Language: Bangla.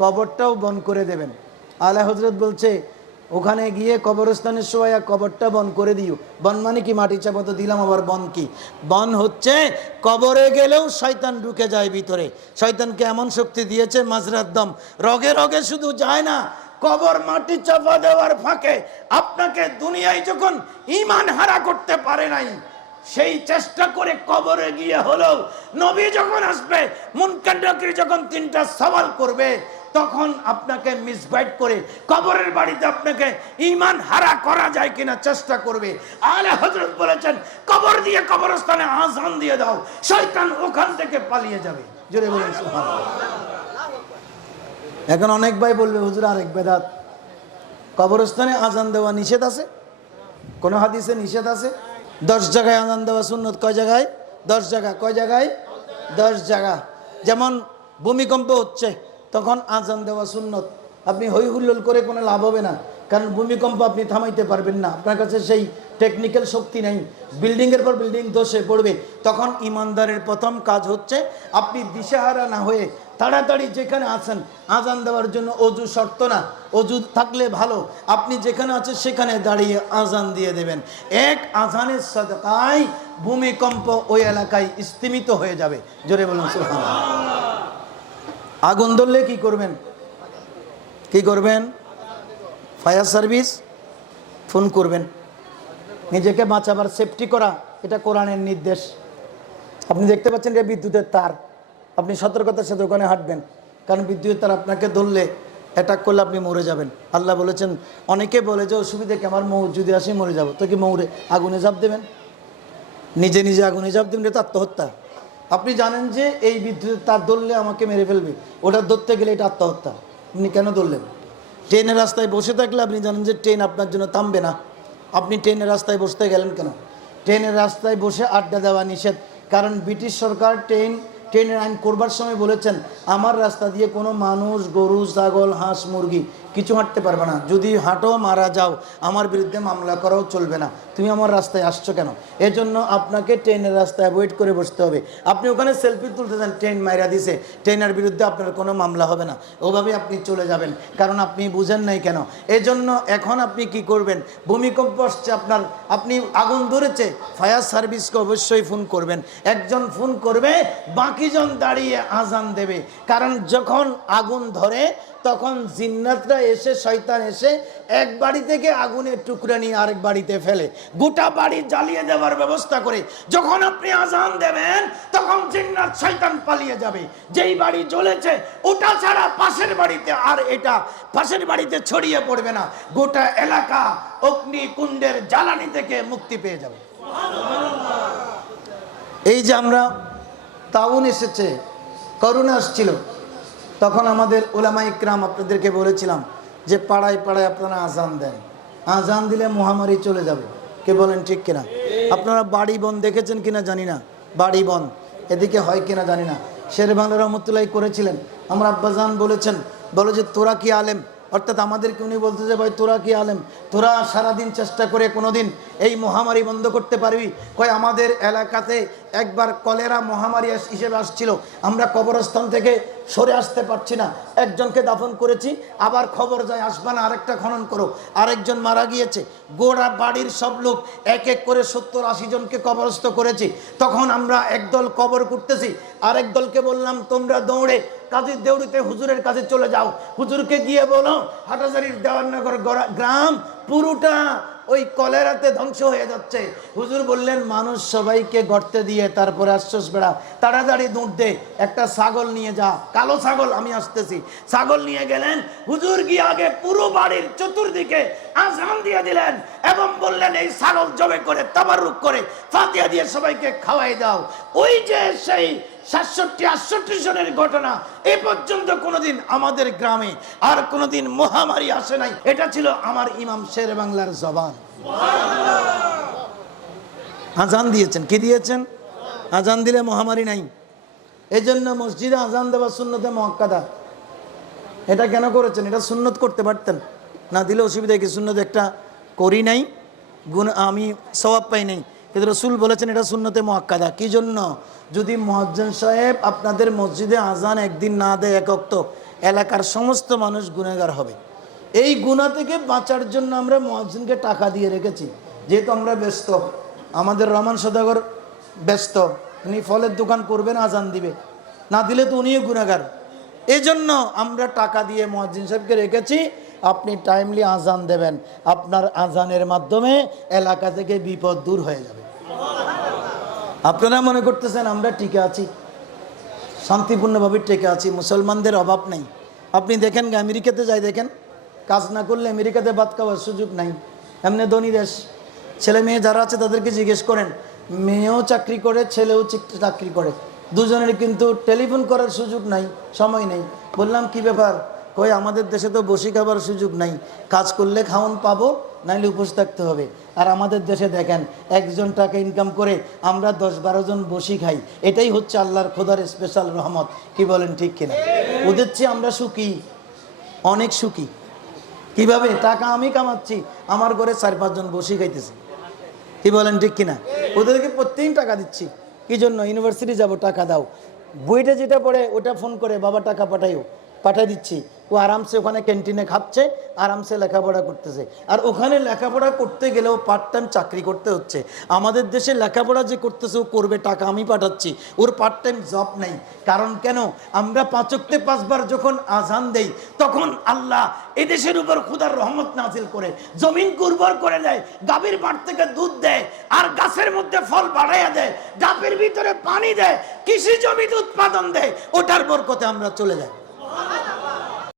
কবরটাও বন করে দেবেন। আলা হজরত বলছে, ওখানে গিয়ে কবরস্থানের সময় কবরটা বন করে দিও। বন মানে কি? মাটি চাপা তো দিলাম, আবার বন কি? বন হচ্ছে কবরে গেলেও শয়তান ঢুকে যায় ভিতরে। শয়তানকে এমন শক্তি দিয়েছে মাজরার দম। রগে রগে শুধু যায় না, কবর মাটি চাপা দেওয়ার ফাঁকে আপনাকে দুনিয়ায় যখন ইমান হারা করতে পারে নাই, সেই চেষ্টা করে কবরে গিয়ে হলেও নবী যখন আসবে মুনকান্ডাকির যখন তিনটা সওয়াল করবে তখন আপনাকে মিসগাইড করে কবরের বাড়িতে আপনাকে ইমান হারা করা যায় কিনা চেষ্টা করবে। আলে হজরত বলেছেন, কবর দিয়ে কবরস্থানে আজান দিয়ে দাও, শয়তান ওখান থেকে পালিয়ে যাবে। জোরে এখন অনেক ভাই বলবে, হুজুর, আরেক বেদাত। কবরস্থানে আজান দেওয়া নিষেধ আছে? কোনো হাদিসে নিষেধ আছে? দশ জায়গায় আজান দেওয়া সুন্নত কয় জায়গায়? দশ জায়গা, কয় জায়গায়? দশ জায়গা। যেমন ভূমিকম্প হচ্ছে তখন আজান দেওয়া সুন্নত। আপনি হই হুল্লোল করে কোনো লাভ হবে না। কারণ ভূমিকম্প আপনি থামাইতে পারবেন না। আপনার কাছে সেই টেকনিক্যাল শক্তি নেই। বিল্ডিংয়ের পর বিল্ডিং ধসে পড়বে। তখন ইমানদারের প্রথম কাজ হচ্ছে, আপনি দিশেহারা না হয়ে তাড়াতাড়ি যেখানে আছেন, আজান দেওয়ার জন্য অজু শর্ত না। অজু থাকলে ভালো। আপনি যেখানে আছেন, সেখানে দাঁড়িয়ে আজান দিয়ে দেবেন। এক আজানের সদকায় ভূমিকম্প ওই এলাকায় স্তিমিত হয়ে যাবে। জোরে বলুন। আগুন ধরলে কি করবেন? কি করবেন? ফায়ার সার্ভিস ফোন করবেন। নিজেকে বাঁচাবার সেফটি করা, এটা কোরআনের নির্দেশ। আপনি দেখতে পাচ্ছেন এটা বিদ্যুতের তার। আপনি সতর্কতার সাথে ওখানে হাঁটবেন। কারণ বিদ্যুতের তার আপনাকে ধরলে অ্যাটাক করলে আপনি মরে যাবেন। আল্লাহ বলেছেন, অনেকে বলে যে, অসুবিধা কি? আমার মৌ, যদি আসে মরে যাব। তো কি মৌরে? আগুনে জাপ দেবেন? নিজে নিজে আগুনে জাপ দেবেন, এটা আত্মহত্যা। আপনি জানেন যে এই বিদ্যুতের তার ধরলে আমাকে মেরে ফেলবে। ওটা ধরতে গেলে এটা আত্মহত্যা। আপনি কেন ধরলেন? ট্রেনের রাস্তায় বসে থাকলে আপনি জানেন যে ট্রেন আপনার জন্য থামবে না। আপনি ট্রেনের রাস্তায় বসতে গেলেন কেন? ট্রেনের রাস্তায় বসে আড্ডা দেওয়া নিষেধ। কারণ ব্রিটিশ সরকার ট্রেন, ট্রেনের আইন করবার সময় বলেছেন, আমার রাস্তা দিয়ে কোনো মানুষ, গরু, ছাগল, হাঁস, মুরগি কিছু হাঁটতে পারবে না। যদি হাঁটো, মারা যাও, আমার বিরুদ্ধে মামলা করাও চলবে না। তুমি আমার রাস্তায় আসছো কেন? এজন্য আপনাকে ট্রেনের রাস্তায় অ্যাভয়েড করে বসতে হবে। আপনি ওখানে সেলফি তুলতে চান ট্রেন মাইরা দিছে। ট্রেনের বিরুদ্ধে আপনার কোনো মামলা হবে না। ওভাবে আপনি চলে যাবেন, কারণ আপনি বুঝেন নাই কেন। এজন্য এখন আপনি কি করবেন? ভূমিকম্প আসছে আপনার। আপনি আগুন ধরেছে, ফায়ার সার্ভিসকে অবশ্যই ফোন করবেন। একজন ফোন করবে, বাকিজন দাঁড়িয়ে আজান দেবে। কারণ যখন আগুন ধরে, তখন জিন্নাতরা এসে শয়তান এসে এক বাড়ি থেকে আগুনের টুকরা নিয়ে আরেক বাড়িতে ফেলে। গোটা বাড়ি জ্বালিয়ে দেওয়ার ব্যবস্থা করে। যখন আপনি আজান দেবেন, তখন জিন্নাত শয়তান পালিয়ে যাবে। যেই বাড়ি জ্বলেছে, ওটা ছাড়া পাশের বাড়িতে আর এটা পাশের বাড়িতে ছড়িয়ে পড়বে না। গোটা এলাকা অগ্নিকুণ্ডের জ্বালানি থেকে মুক্তি পেয়ে যাবে। এই যে আমরা তাউন এসেছে করোনা আসছিল। তখন আমাদের ওলামা ইকরাম আপনাদেরকে বলেছিলাম যে পাড়ায় পাড়ায় আপনারা আজান দেন। আজান দিলে মহামারী চলে যাবে। কে বলেন ঠিক কিনা? আপনারা বাড়ি বন দেখেছেন কিনা জানি না। বাড়ি বন। এদিকে হয় কিনা জানি না। শের বাংলা রহমতুল্লাহ করেছিলেন। আমার আব্বাজান বলেছেন, বলো যে তোরা কি আলেম? অর্থাৎ আমাদেরকে উনি বলতে যে, ভাই, তোরা কি আলেম? তোরা সারাদিন চেষ্টা করে কোনোদিন এই মহামারী বন্ধ করতে পারবি? কয়, আমাদের এলাকাতে একবার কলেরা মহামারী হিসেবে আসছিল। আমরা কবরস্থান থেকে সরে আসতে পারছি না। একজনকে দাফন করেছি, আবার খবর যায়, আসবা না, আরেকটা খনন করো। আরেকজন মারা গিয়েছে। গোড়া বাড়ির সব লোক এক এক করে সত্তর আশি জনকে কবরস্থ করেছি। তখন আমরা একদল কবর করতেছি আরেক দলকে বললাম, তোমরা দৌড়ে কাজীর দেউড়িতে হুজুরের কাছে চলে যাও। হুজুরকে গিয়ে বলো, হাটাজারির দেওয়ানগর গ্রাম পুরোটা ওই কলেরাতে ধ্বংস হয়ে যাচ্ছে। হুজুর বললেন, মানুষ সবাইকে গর্তে দিয়ে তারপরে আশ্বাস বেড়া, তাড়াতাড়ি দুধ দে, একটা ছাগল নিয়ে যা, কালো ছাগল, আমি আসতেছি। ছাগল নিয়ে গেলেন, হুজুর গিয়ে আগে পুরো বাড়ির চতুর্দিকে আজান দিয়ে দিলেন এবং বললেন, এই ছাগল জবে করে তাবারুক করে, ফাতিয়া দিয়ে সবাইকে খাওয়াই দাও। ওই যে সেই সাতষট্টি, আটষট্টি সনের ঘটনা এ পর্যন্ত কোনোদিন আমাদের গ্রামে আর কোনোদিন মহামারী আসে নাই। এটা ছিল আমার ইমাম শের বাংলার জবান। আজান দিয়েছেন। কি দিয়েছেন? আজান দিলে মহামারী নাই। এজন্য মসজিদে আজান দেওয়া শূন্যতে মহাক্কাদা এটা কেন করেছেন? এটা সুন্নত করতে পারতেন। না দিলে অসুবিধা কি? সুন্নত একটা করি নাই। গুণ আমি স্বভাব পাই নাই। কিন্তু রসুল বলেছেন এটা সুন্নতে মহাক্কাদা। কি জন্য? যদি মহাজ্জান সাহেব আপনাদের মসজিদে আজান একদিন না দেয় এক অক্ত এলাকার সমস্ত মানুষ গুণাগার হবে। এই গুণা থেকে বাঁচার জন্য আমরা মহাজিনকে টাকা দিয়ে রেখেছি, যেহেতু আমরা ব্যস্ত। আমাদের রহমান সদাগর ব্যস্ত, উনি ফলের দোকান করবেন, আজান দিবে। না দিলে তো উনিও গুণাগার এই জন্য আমরা টাকা দিয়ে মহাজিন সাহেবকে রেখেছি, আপনি টাইমলি আজান দেবেন। আপনার আজানের মাধ্যমে এলাকা থেকে বিপদ দূর হয়ে যাবে। আপনারা মনে করতেছেন আমরা টিকে আছি? শান্তিপূর্ণভাবে টেকে আছি, মুসলমানদের অভাব নেই। আপনি দেখেন আমেরিকাতে যাই দেখেন, কাজ না করলে আমেরিকাতে ভাত খাওয়ার সুযোগ নাই। এমনি ধনী দেশ, ছেলে মেয়ে যারা আছে তাদেরকে জিজ্ঞেস করেন, মেয়েও চাকরি করে, ছেলেও চাকরি করে। দুজনের কিন্তু টেলিফোন করার সুযোগ নাই, সময় নেই। বললাম, কি ব্যাপার? কই, আমাদের দেশে তো বসি খাবার সুযোগ নাই। কাজ করলে খাওয়ান পাবো নাইলে উপোস থাকতে হবে। আর আমাদের দেশে দেখেন, একজন টাকা ইনকাম করে আমরা দশ বারো জন বসি খাই। এটাই হচ্ছে আল্লাহর খোদার স্পেশাল রহমত। কি বলেন ঠিক কিনা? ওদের চেয়ে আমরা সুখী। অনেক সুখী। কীভাবে? টাকা আমি কামাচ্ছি, আমার ঘরে চার পাঁচজন বসি খাইতেছে। কি বলেন ঠিক কিনা? ওদেরকে প্রত্যেক টাকা দিচ্ছি। কি জন্য? ইউনিভার্সিটি যাব, টাকা দাও। বইটা যেটা পড়ে, ওটা ফোন করে, বাবা, টাকা পাঠাইও। পাঠাই দিচ্ছি। ও আরামসে ওখানে ক্যান্টিনে খাচ্ছে, আরামসে লেখাপড়া করতেছে। আর ওখানে লেখাপড়া করতে গেলেও পার্ট টাইম চাকরি করতে হচ্ছে। আমাদের দেশে লেখাপড়া যে করতেছে, ও করবে, টাকা আমি পাঠাচ্ছি। ওর পার্ট টাইম জব নেই। কারণ কেন? আমরা পাঁচকতে পাঁচবার যখন আজান দেই, তখন আল্লাহ এদেশের উপর খুদার রহমত নাজিল করে। জমিন উর্বর করে দেয়, গাভীর মাঠ থেকে দুধ দেয়, আর গাছের মধ্যে ফল বাড়াইয়া দেয় ডাবের ভিতরে পানি দেয়, কৃষি জমিতে উৎপাদন দেয়, ওটার বরকতে আমরা চলে যাই।